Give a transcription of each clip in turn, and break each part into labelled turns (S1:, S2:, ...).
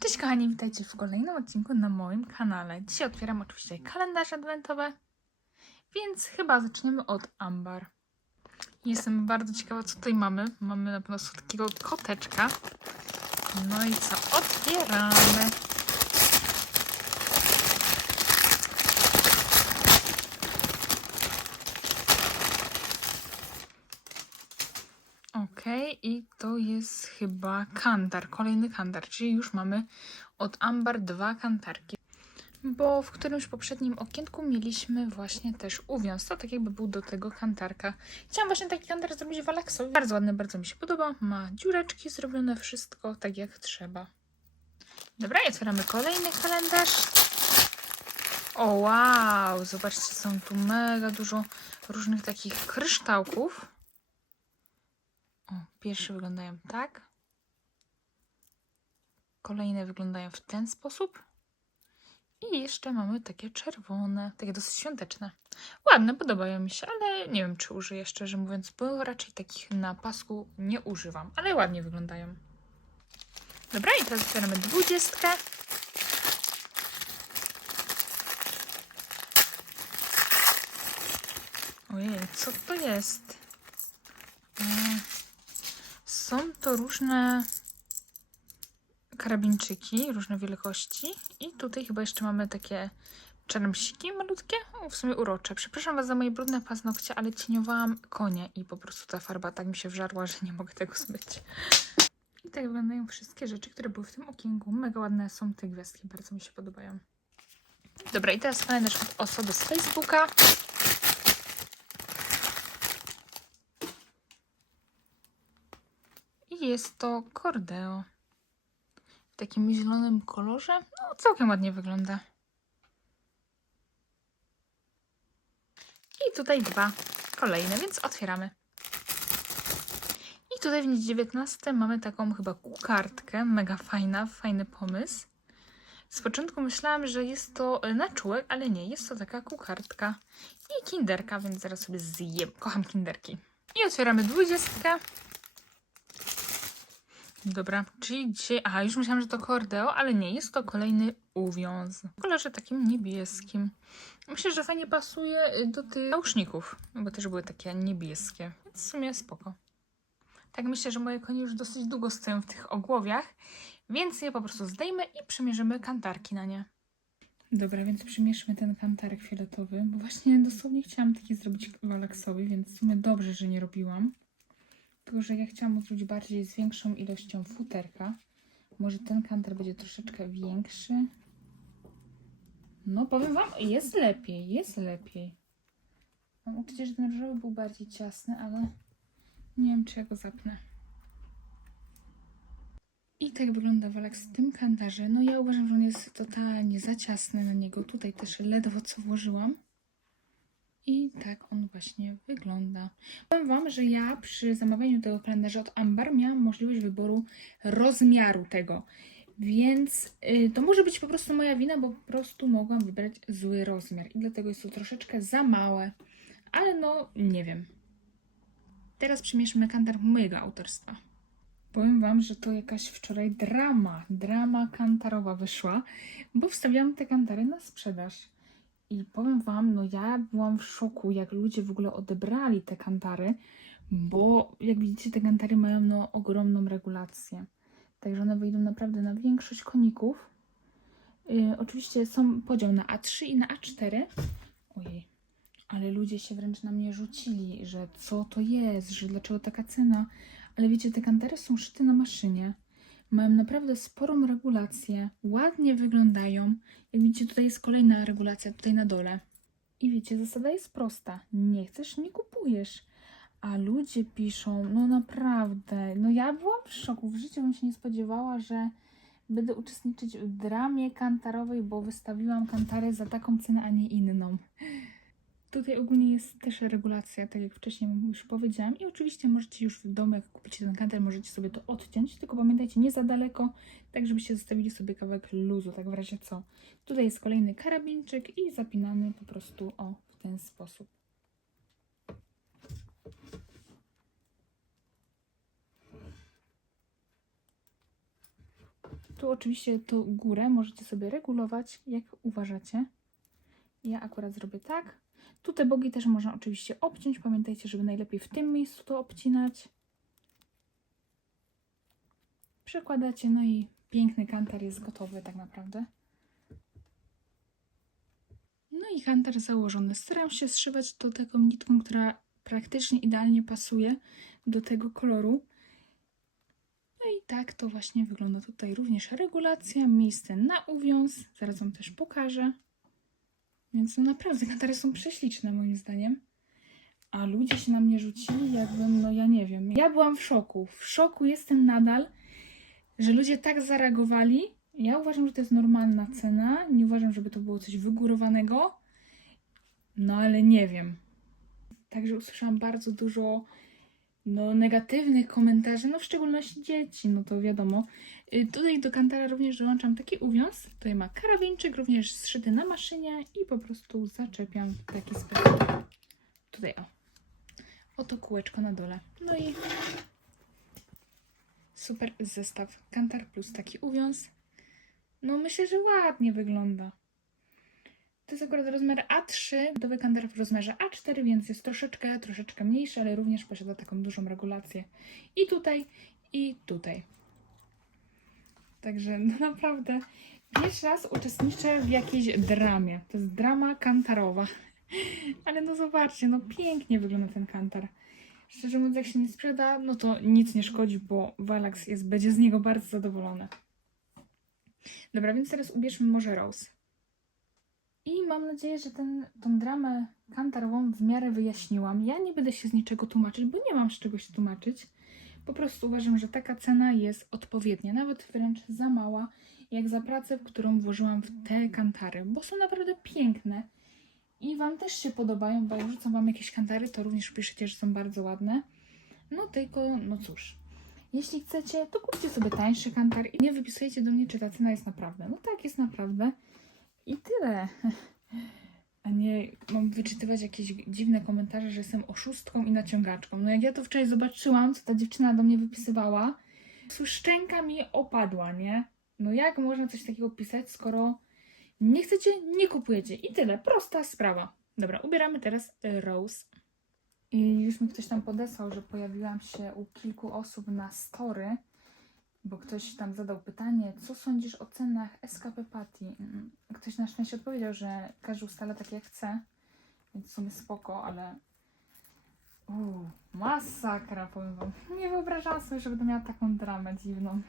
S1: Cześć kochani, witajcie w kolejnym odcinku na moim kanale. Dzisiaj otwieram oczywiście kalendarze adwentowe, więc chyba zaczniemy od Ambar. Jestem bardzo ciekawa, co tutaj mamy. Mamy na pewno słodkiego koteczka. No i co? Otwieramy. I to jest chyba kantar, kolejny kantar, czyli już mamy od Ambar dwa kantarki. Bo w którymś poprzednim okienku mieliśmy właśnie też uwiąz. To tak jakby był do tego kantarka. Chciałam właśnie taki kantar zrobić w Alexowi. Bardzo ładny, bardzo mi się podoba. Ma dziureczki zrobione, wszystko tak jak trzeba. Dobra, i otwieramy kolejny kalendarz. O wow, zobaczcie, są tu mega dużo różnych takich kryształków. O, pierwsze wyglądają tak. Kolejne wyglądają w ten sposób. I jeszcze mamy takie czerwone, takie dosyć świąteczne. Ładne, podobają mi się, ale nie wiem, czy użyję szczerze mówiąc, bo raczej takich na pasku nie używam, ale ładnie wyglądają. Dobra, i teraz otwieramy dwudziestkę. Ojej, co to jest? Są to różne karabinczyki, różne wielkości. I tutaj chyba jeszcze mamy takie czarmsiki malutkie. W sumie urocze. Przepraszam Was za moje brudne paznokcie, ale cieniowałam konie i po prostu ta farba tak mi się wżarła, że nie mogę tego zmyć. I tak wyglądają wszystkie rzeczy, które były w tym okienku. Mega ładne są te gwiazdki, bardzo mi się podobają. Dobra, i teraz kalendarz od osoby z Facebooka. Jest to Cordeo. W takim zielonym kolorze. No, całkiem ładnie wygląda. I tutaj dwa kolejne, więc otwieramy. I tutaj w dniu 19 mamy taką chyba kartkę, mega fajna, fajny pomysł. Z początku myślałam, że jest to na czółek, ale nie, jest to taka kukartka i kinderka, więc zaraz sobie zjem. Kocham kinderki. I otwieramy dwudziestkę. Dobra, czyli dzisiaj... Aha, już myślałam, że to kordeo, ale nie, jest to kolejny uwiąz. W kolorze takim niebieskim. Myślę, że fajnie pasuje do tych nauszników, bo też były takie niebieskie. Więc w sumie spoko. Tak myślę, że moje konie już dosyć długo stoją w tych ogłowiach, więc je po prostu zdejmę i przymierzymy kantarki na nie. Dobra, więc przymierzmy ten kantarek fioletowy, bo właśnie dosłownie chciałam taki zrobić walaksowy, więc w sumie dobrze, że nie robiłam. Tylko, że ja chciałam zrobić bardziej z większą ilością futerka. Może ten kantar będzie troszeczkę większy. No, powiem Wam, jest lepiej, jest lepiej. Mam uczucie, że ten różowy był bardziej ciasny, ale nie wiem, czy ja go zapnę. I tak wygląda walak w tym kantarze. No ja uważam, że on jest totalnie za ciasny na niego. Tutaj też ledwo co włożyłam. I tak on właśnie wygląda. Powiem Wam, że ja przy zamawianiu tego kalendarza od Ambar miałam możliwość wyboru rozmiaru tego. Więc y, to może być po prostu moja wina, bo po prostu mogłam wybrać zły rozmiar. I dlatego jest to troszeczkę za małe. Ale no, nie wiem. Teraz przymierzmy kantar mojego autorstwa. Powiem Wam, że to jakaś wczoraj drama, drama kantarowa wyszła, bo wstawiałam te kantary na sprzedaż. I powiem Wam, no ja byłam w szoku, jak ludzie w ogóle odebrali te kantary, bo jak widzicie, te kantary mają no ogromną regulację. Także one wyjdą naprawdę na większość koników. Yy, oczywiście są podział na A3 i na A4. Ojej, ale ludzie się wręcz na mnie rzucili, że co to jest, że dlaczego taka cena. Ale wiecie, te kantary są szyte na maszynie. Mają naprawdę sporą regulację, ładnie wyglądają. Jak widzicie, tutaj jest kolejna regulacja, tutaj na dole. I wiecie, zasada jest prosta. Nie chcesz, nie kupujesz. A ludzie piszą, no naprawdę, no ja byłam w szoku. W życiu bym się nie spodziewała, że będę uczestniczyć w dramie kantarowej, bo wystawiłam kantary za taką cenę, a nie inną. Tutaj ogólnie jest też regulacja, tak jak wcześniej już powiedziałam. I oczywiście możecie już w domu, jak kupicie ten kantar, możecie sobie to odciąć. Tylko pamiętajcie, nie za daleko, tak żebyście zostawili sobie kawałek luzu, tak w razie co. Tutaj jest kolejny karabinczyk i zapinany po prostu o w ten sposób. Tu oczywiście to górę możecie sobie regulować, jak uważacie. Ja akurat zrobię tak. Tu te bogi też można oczywiście obciąć. Pamiętajcie, żeby najlepiej w tym miejscu to obcinać. Przekładacie, no i piękny kantar jest gotowy tak naprawdę. No i kantar założony. Staram się zszywać to taką nitką, która praktycznie idealnie pasuje do tego koloru. No i tak to właśnie wygląda tutaj również regulacja, miejsce na uwiąz. Zaraz Wam też pokażę. Więc no naprawdę kantary są prześliczne moim zdaniem. A ludzie się na mnie rzucili, jakbym, no ja nie wiem. Ja byłam w szoku. W szoku jestem nadal, że ludzie tak zareagowali. Ja uważam, że to jest normalna cena. Nie uważam, żeby to było coś wygórowanego. No ale nie wiem. Także usłyszałam bardzo dużo no, negatywnych komentarzy, no w szczególności dzieci, no to wiadomo. Y, Tutaj do kantara również dołączam taki uwiąz. Tutaj ma karabinczyk, również zszyty na maszynie i po prostu zaczepiam w taki sposób. Tutaj o. Oto kółeczko na dole. No i super zestaw kantar plus taki uwiąz. No myślę, że ładnie wygląda. To jest akurat rozmiar A3, gotowy kantar w rozmiarze A4, więc jest troszeczkę, troszeczkę mniejszy, ale również posiada taką dużą regulację. I tutaj, i tutaj. Także no naprawdę pierwszy raz uczestniczę w jakiejś dramie. To jest drama kantarowa. Ale no zobaczcie, no pięknie wygląda ten kantar. Szczerze mówiąc, jak się nie sprzeda, no to nic nie szkodzi, bo Walax jest, będzie z niego bardzo zadowolony. Dobra, więc teraz ubierzmy może Rose. I mam nadzieję, że ten, tą dramę kantarową w miarę wyjaśniłam. Ja nie będę się z niczego tłumaczyć, bo nie mam z czego się tłumaczyć. Po prostu uważam, że taka cena jest odpowiednia, nawet wręcz za mała, jak za pracę, w którą włożyłam w te kantary, bo są naprawdę piękne i Wam też się podobają, bo jak Wam jakieś kantary, to również piszecie, że są bardzo ładne. No tylko, no cóż, jeśli chcecie, to kupcie sobie tańszy kantar i nie wypisujecie do mnie, czy ta cena jest naprawdę. No tak, jest naprawdę. I tyle. A nie mam wyczytywać jakieś dziwne komentarze, że jestem oszustką i naciągaczką. No jak ja to wczoraj zobaczyłam, co ta dziewczyna do mnie wypisywała, to szczęka mi opadła, nie? No jak można coś takiego pisać, skoro nie chcecie, nie kupujecie. I tyle. Prosta sprawa. Dobra, ubieramy teraz Rose. I już mi ktoś tam podesłał, że pojawiłam się u kilku osób na story, bo ktoś tam zadał pytanie, co sądzisz o cenach SKP Patty? Ktoś na szczęście odpowiedział, że każdy ustala tak jak chce, więc w sumie spoko, ale Uuu, masakra, powiem wam. Nie wyobrażałam sobie, że będę miała taką dramę dziwną.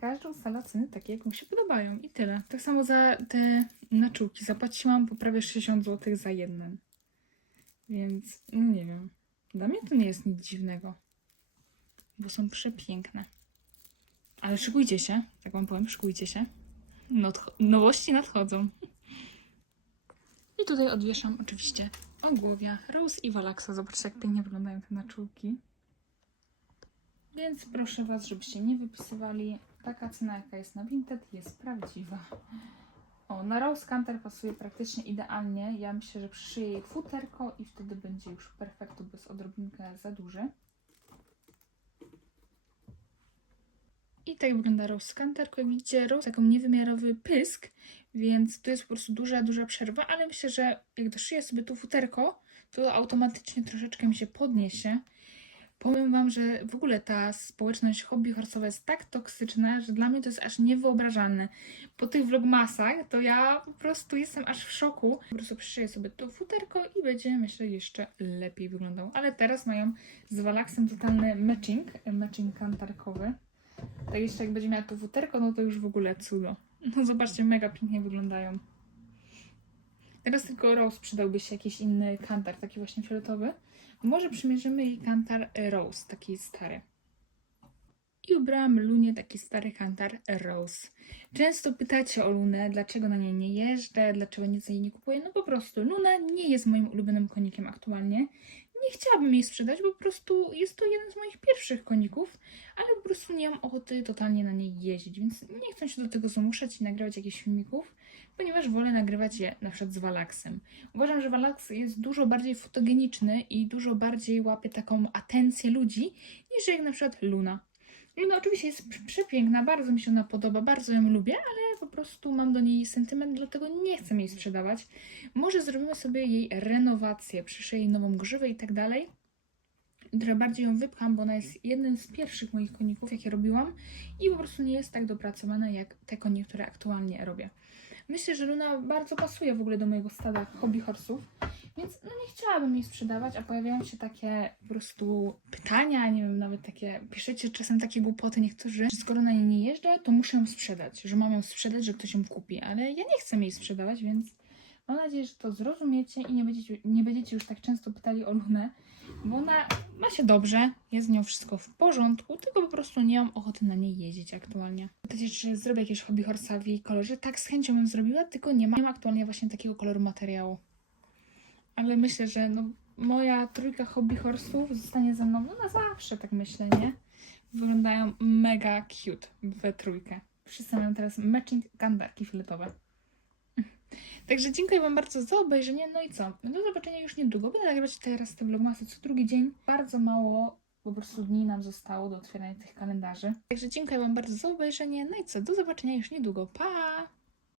S1: Każdy ustala ceny takie, jak mu się podobają i tyle. Tak samo za te naczułki zapłaciłam po prawie 60 zł za jeden. Więc, no nie wiem. Dla mnie to nie jest nic dziwnego. Bo są przepiękne. Ale szykujcie się, tak wam powiem, szykujcie się. Nadcho- nowości nadchodzą. I tutaj odwieszam oczywiście ogłowia Rose i Walaxa. Zobaczcie, jak pięknie wyglądają te naczułki. Więc proszę Was, żebyście nie wypisywali. Taka cena, jaka jest na Vinted, jest prawdziwa. O, na Rose Canter pasuje praktycznie idealnie. Ja myślę, że przyszyję jej futerko i wtedy będzie już perfektu, bez odrobinkę za duży. I tak wygląda Rose Canterko. Jak widzicie, Rose taką niewymiarowy pysk, więc to jest po prostu duża, duża przerwa, ale myślę, że jak doszyję sobie tu futerko, to automatycznie troszeczkę mi się podniesie. Powiem Wam, że w ogóle ta społeczność hobby horsowa jest tak toksyczna, że dla mnie to jest aż niewyobrażalne. Po tych vlogmasach to ja po prostu jestem aż w szoku. Po prostu przyszyję sobie to futerko i będzie, myślę, jeszcze lepiej wyglądało. Ale teraz mają z Walaxem totalny matching, matching kantarkowy. Tak jeszcze jak będzie miała to futerko, no to już w ogóle cudo. No zobaczcie, mega pięknie wyglądają. Teraz tylko Rose przydałby się jakiś inny kantar, taki właśnie fioletowy. Może przymierzymy jej kantar Rose, taki stary. I ubrałam Lunie taki stary kantar Rose. Często pytacie o Lunę, dlaczego na niej nie jeżdżę, dlaczego nic jej nie kupuję. No po prostu, Luna nie jest moim ulubionym konikiem aktualnie. Nie chciałabym jej sprzedać, bo po prostu jest to jeden z moich pierwszych koników, ale po prostu nie mam ochoty totalnie na niej jeździć, więc nie chcę się do tego zmuszać i nagrywać jakichś filmików, ponieważ wolę nagrywać je na przykład z Walaxem. Uważam, że Walax jest dużo bardziej fotogeniczny i dużo bardziej łapie taką atencję ludzi niż jak na przykład Luna. Luna oczywiście jest prze- przepiękna, bardzo mi się ona podoba, bardzo ją lubię, ale po prostu mam do niej sentyment, dlatego nie chcę jej sprzedawać. Może zrobimy sobie jej renowację, przyszyję jej nową grzywę i tak dalej. Trochę bardziej ją wypcham, bo ona jest jednym z pierwszych moich koników, jakie robiłam i po prostu nie jest tak dopracowana jak te konie, które aktualnie robię. Myślę, że Luna bardzo pasuje w ogóle do mojego stada hobby horsów, więc no nie chciałabym jej sprzedawać, a pojawiają się takie po prostu pytania, nie wiem, nawet takie, piszecie czasem takie głupoty niektórzy, że skoro na niej nie jeżdżę, to muszę ją sprzedać, że mam ją sprzedać, że ktoś ją kupi, ale ja nie chcę jej sprzedawać, więc mam nadzieję, że to zrozumiecie i nie będziecie, nie będziecie już tak często pytali o Lunę, bo ona ma się dobrze, jest z nią wszystko w porządku, tylko po prostu nie mam ochoty na niej jeździć aktualnie. Pytacie, czy zrobię jakieś hobby horsa w jej kolorze? Tak, z chęcią bym zrobiła, tylko nie ma, nie ma aktualnie właśnie takiego koloru materiału. Ale myślę, że no, moja trójka hobby horsów zostanie ze mną no, na zawsze, tak myślę, nie? Wyglądają mega cute we trójkę. Wszyscy mają teraz matching kandarki filetowe. Także dziękuję Wam bardzo za obejrzenie. No i co? Do zobaczenia już niedługo. Będę nagrywać teraz te vlogmasy co drugi dzień. Bardzo mało po prostu dni nam zostało do otwierania tych kalendarzy. Także dziękuję Wam bardzo za obejrzenie. No i co? Do zobaczenia już niedługo. Pa!